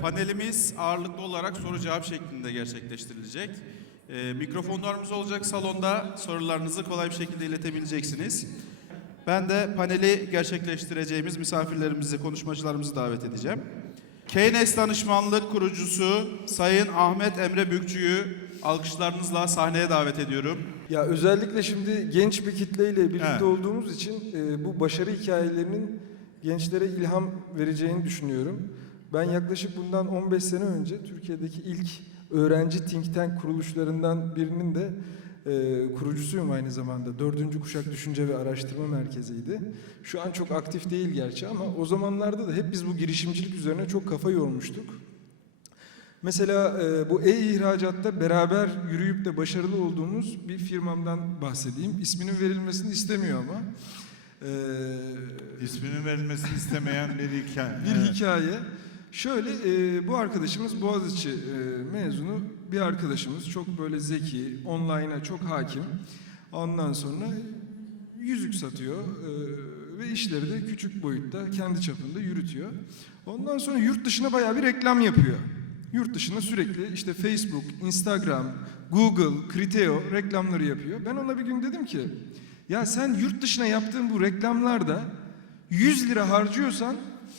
panelimiz ağırlıklı olarak soru cevap şeklinde gerçekleştirilecek. E, mikrofonlarımız olacak salonda sorularınızı kolay bir şekilde iletebileceksiniz. Ben de paneli gerçekleştireceğimiz misafirlerimizi, konuşmacılarımızı davet edeceğim. Keynes Danışmanlık kurucusu Sayın Ahmet Emre Bükçü'yü alkışlarınızla sahneye davet ediyorum. Ya özellikle şimdi genç bir kitleyle birlikte Evet. olduğumuz için e, bu başarı hikayelerinin gençlere ilham vereceğini düşünüyorum. Ben yaklaşık bundan 15 sene önce Türkiye'deki ilk öğrenci think tank kuruluşlarından birinin de e, kurucusuyum aynı zamanda. Dördüncü Kuşak Düşünce ve Araştırma Merkezi'ydi. Şu an çok aktif değil gerçi ama o zamanlarda da hep biz bu girişimcilik üzerine çok kafa yormuştuk. Mesela e, bu e-ihracatta beraber yürüyüp de başarılı olduğumuz bir firmamdan bahsedeyim. İsminin verilmesini istemiyor ama. E, İsminin verilmesini istemeyen bir hikaye. bir Evet. Şöyle e, bu arkadaşımız Boğaziçi e, mezunu bir arkadaşımız. Çok böyle zeki, online'a çok hakim. Ondan sonra yüzük satıyor e, ve işleri de küçük boyutta kendi çapında yürütüyor. Ondan sonra yurt dışına bayağı bir reklam yapıyor. Yurt dışına sürekli işte Facebook, Instagram, Google, Criteo reklamları yapıyor. Ben ona bir gün dedim ki ya sen yurt dışına yaptığın bu reklamlarda 100 lira harcıyorsan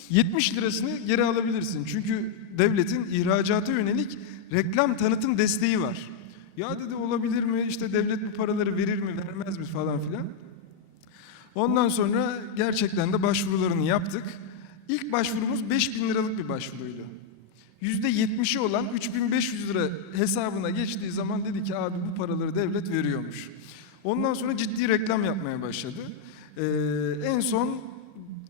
70 lirasını geri alabilirsin. Çünkü devletin ihracata yönelik reklam tanıtım desteği var. Ya dedi olabilir mi? İşte devlet bu paraları verir mi, vermez mi falan filan. Ondan sonra gerçekten de başvurularını yaptık. İlk başvurumuz 5000 liralık bir başvuruydu. %70'i olan 3500 lira hesabına geçtiği zaman dedi ki abi bu paraları devlet veriyormuş. Ondan sonra ciddi reklam yapmaya başladı. Ee, en son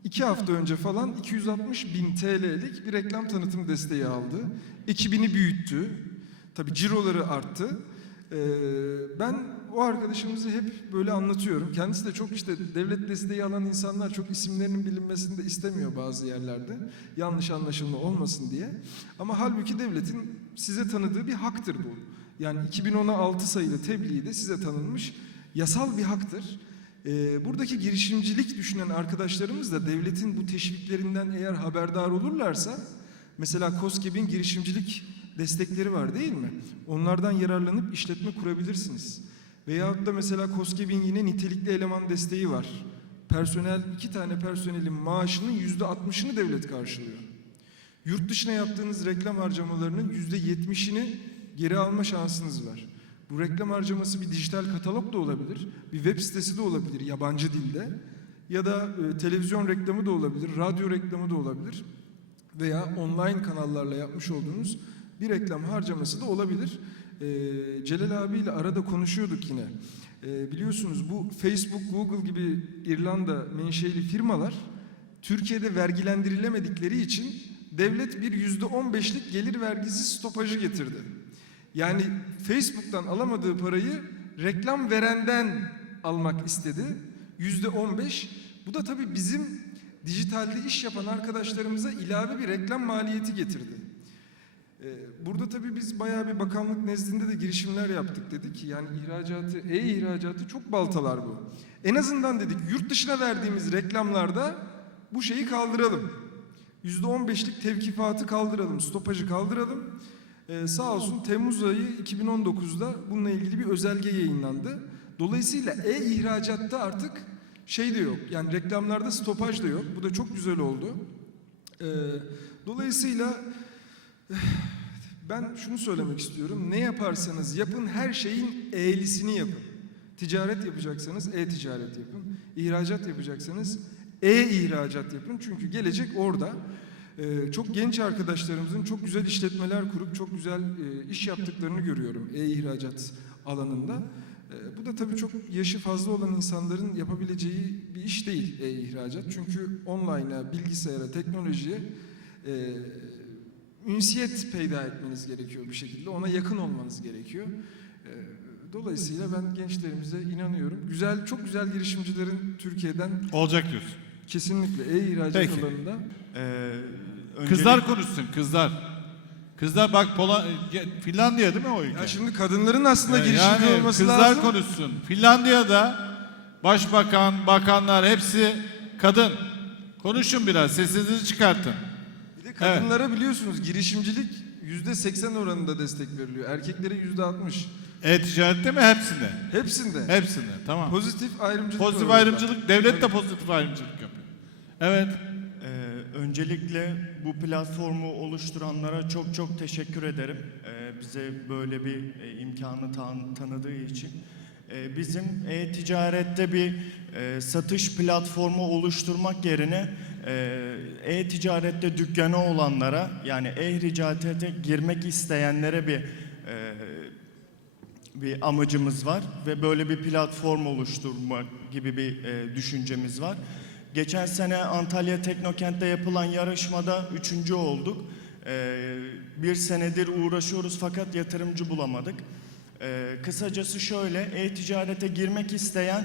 iki hafta önce falan 260 bin TL'lik bir reklam tanıtım desteği aldı. Ekibini büyüttü. Tabii ciroları arttı. Ee, ben o arkadaşımızı hep böyle anlatıyorum. Kendisi de çok işte devlet desteği alan insanlar çok isimlerinin bilinmesini de istemiyor bazı yerlerde. Yanlış anlaşılma olmasın diye. Ama halbuki devletin size tanıdığı bir haktır bu. Yani 2016 sayılı tebliği de size tanınmış yasal bir haktır. Ee, buradaki girişimcilik düşünen arkadaşlarımız da devletin bu teşviklerinden eğer haberdar olurlarsa mesela KOSGEB'in girişimcilik destekleri var değil mi? Onlardan yararlanıp işletme kurabilirsiniz. Veyahut da mesela KOSGEB'in yine nitelikli eleman desteği var. Personel, iki tane personelin maaşının yüzde altmışını devlet karşılıyor. Yurt dışına yaptığınız reklam harcamalarının yüzde yetmişini geri alma şansınız var. Bu reklam harcaması bir dijital katalog da olabilir, bir web sitesi de olabilir yabancı dilde ya da e, televizyon reklamı da olabilir, radyo reklamı da olabilir veya online kanallarla yapmış olduğunuz bir reklam harcaması da olabilir. Ee, Celal abiyle arada konuşuyorduk yine. Ee, biliyorsunuz bu Facebook, Google gibi İrlanda menşeli firmalar Türkiye'de vergilendirilemedikleri için devlet bir yüzde on beşlik gelir vergisi stopajı getirdi. Yani Facebook'tan alamadığı parayı reklam verenden almak istedi. Yüzde on beş. Bu da tabii bizim dijitalde iş yapan arkadaşlarımıza ilave bir reklam maliyeti getirdi. Ee, Burada tabii biz bayağı bir bakanlık nezdinde de girişimler yaptık dedik ki yani ihracatı, e-ihracatı çok baltalar bu. En azından dedik yurt dışına verdiğimiz reklamlarda bu şeyi kaldıralım. %15'lik tevkifatı kaldıralım, stopajı kaldıralım. Ee, sağ olsun Temmuz ayı 2019'da bununla ilgili bir özelge yayınlandı. Dolayısıyla e-ihracatta artık şey de yok. Yani reklamlarda stopaj da yok. Bu da çok güzel oldu. Ee, dolayısıyla ben şunu söylemek istiyorum. Ne yaparsanız yapın her şeyin e'lisini yapın. Ticaret yapacaksanız e-ticaret yapın. İhracat yapacaksanız e-ihracat yapın. Çünkü gelecek orada. Ee, çok genç arkadaşlarımızın çok güzel işletmeler kurup çok güzel e, iş yaptıklarını görüyorum e-ihracat alanında. Ee, bu da tabii çok yaşı fazla olan insanların yapabileceği bir iş değil e-ihracat. Çünkü online'a, bilgisayara, teknolojiye e, ünsiyet peyda etmeniz gerekiyor bir şekilde. Ona yakın olmanız gerekiyor. Ee, Dolayısıyla ben gençlerimize inanıyorum. Güzel, çok güzel girişimcilerin Türkiye'den Olacak diyorsun. kesinlikle e-ihracat alanında Ee, öncelik- Kızlar konuşsun kızlar. Kızlar bak Pola Finlandiya değil mi o ülke? Ya şimdi kadınların aslında Ee, girişimci yani olması kızlar lazım. konuşsun. Finlandiya'da başbakan, bakanlar hepsi kadın. Konuşun biraz, sesinizi çıkartın. Bir de kadınlara biliyorsunuz girişimcilik yüzde seksen oranında destek veriliyor. Erkeklere yüzde altmış. E-ticarette mi hepsinde? Hepsinde. Hepsinde. Tamam. Pozitif ayrımcılık Pozitif ayrımcılık, devlet de pozitif ayrımcılık yapıyor. Evet. Öncelikle bu platformu oluşturanlara çok çok teşekkür ederim. Ee, bize böyle bir e, imkanı tan- tanıdığı için. Ee, bizim e-ticarette bir e, satış platformu oluşturmak yerine e, e-ticarette dükkanı olanlara yani e-ticarete girmek isteyenlere bir e, bir amacımız var ve böyle bir platform oluşturmak gibi bir düşüncemiz var. Geçen sene Antalya Teknokent'te yapılan yarışmada üçüncü olduk. E, bir senedir uğraşıyoruz fakat yatırımcı bulamadık. E, kısacası şöyle, e-ticarete girmek isteyen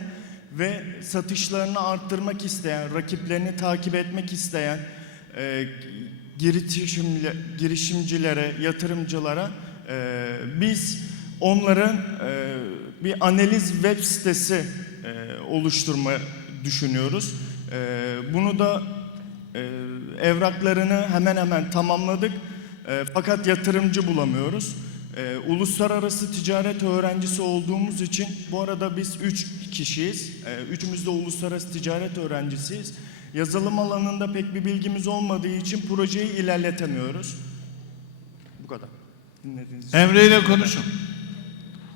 ve satışlarını arttırmak isteyen, rakiplerini takip etmek isteyen e, girişimcilere, yatırımcılara e, biz onların e, bir analiz web sitesi e, oluşturma düşünüyoruz. E, bunu da e, evraklarını hemen hemen tamamladık. E, fakat yatırımcı bulamıyoruz. E, uluslararası ticaret öğrencisi olduğumuz için bu arada biz üç kişiyiz. E, üçümüz de uluslararası ticaret öğrencisiyiz. Yazılım alanında pek bir bilgimiz olmadığı için projeyi ilerletemiyoruz. Bu kadar. Dinlediğiniz için Emre ile konuşun.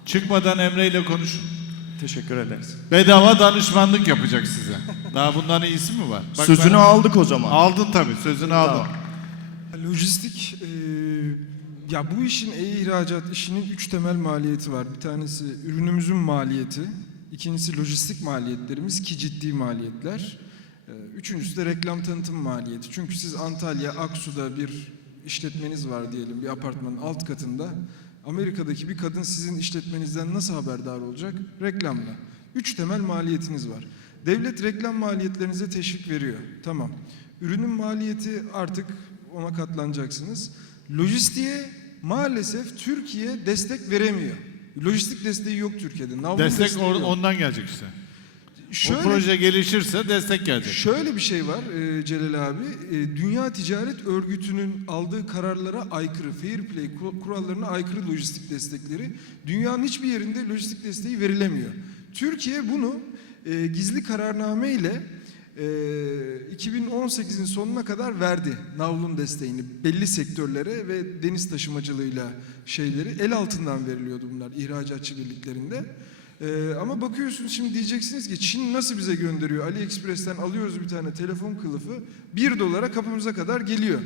Çıkmadan Emre ile konuşun. Teşekkür ederiz. Bedava danışmanlık yapacak size. Daha bundan iyisi mi var? Bak Sözünü ben- aldık o zaman. Aldın tabii. Sözünü aldın. Lojistik, e, ya bu işin e-ihracat işinin üç temel maliyeti var. Bir tanesi ürünümüzün maliyeti, ikincisi lojistik maliyetlerimiz ki ciddi maliyetler. E, Üçüncüsü de reklam tanıtım maliyeti. Çünkü siz Antalya, Aksu'da bir işletmeniz var diyelim bir apartmanın alt katında. Amerika'daki bir kadın sizin işletmenizden nasıl haberdar olacak? Reklamla. Üç temel maliyetiniz var. Devlet reklam maliyetlerinize teşvik veriyor. Tamam. Ürünün maliyeti artık ona katlanacaksınız. Lojistiğe maalesef Türkiye destek veremiyor. Lojistik desteği yok Türkiye'de. Navlun Destek desteği or- yok. ondan gelecek işte. Şöyle, o proje gelişirse destek gelecek. şöyle bir şey var e, Celal abi. E, Dünya Ticaret Örgütü'nün aldığı kararlara aykırı, fair play kur- kurallarına aykırı lojistik destekleri dünyanın hiçbir yerinde lojistik desteği verilemiyor. Türkiye bunu e, gizli kararname ile e, 2018'in sonuna kadar verdi navlun desteğini belli sektörlere ve deniz taşımacılığıyla şeyleri el altından veriliyordu bunlar ihracatçı birliklerinde. Ee, ama bakıyorsunuz şimdi diyeceksiniz ki Çin nasıl bize gönderiyor? AliExpress'ten alıyoruz bir tane telefon kılıfı 1 dolara kapımıza kadar geliyor.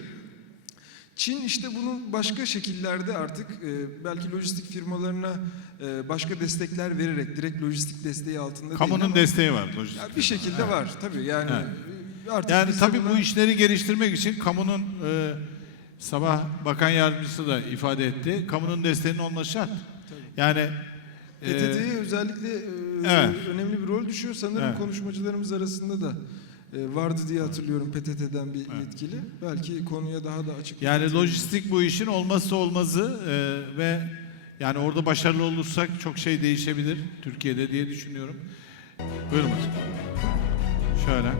Çin işte bunu başka şekillerde artık e, belki lojistik firmalarına e, başka destekler vererek direkt lojistik desteği altında Kamunun ama desteği var lojistik. ya bir şekilde var tabii yani Evet. artık Yani tabii buna- bu işleri geliştirmek için kamunun e, sabah bakan yardımcısı da ifade etti. Kamunun desteğinin olması şart. Yani e, PTT'ye özellikle e, evet. önemli bir rol düşüyor. Sanırım Evet. konuşmacılarımız arasında da e, vardı diye hatırlıyorum PTT'den bir Evet. yetkili. Belki konuya daha da açık. yani lojistik bu işin olmazsa olmazı e, ve yani orada başarılı olursak çok şey değişebilir Türkiye'de diye düşünüyorum. Buyurun hocam. Şöyle.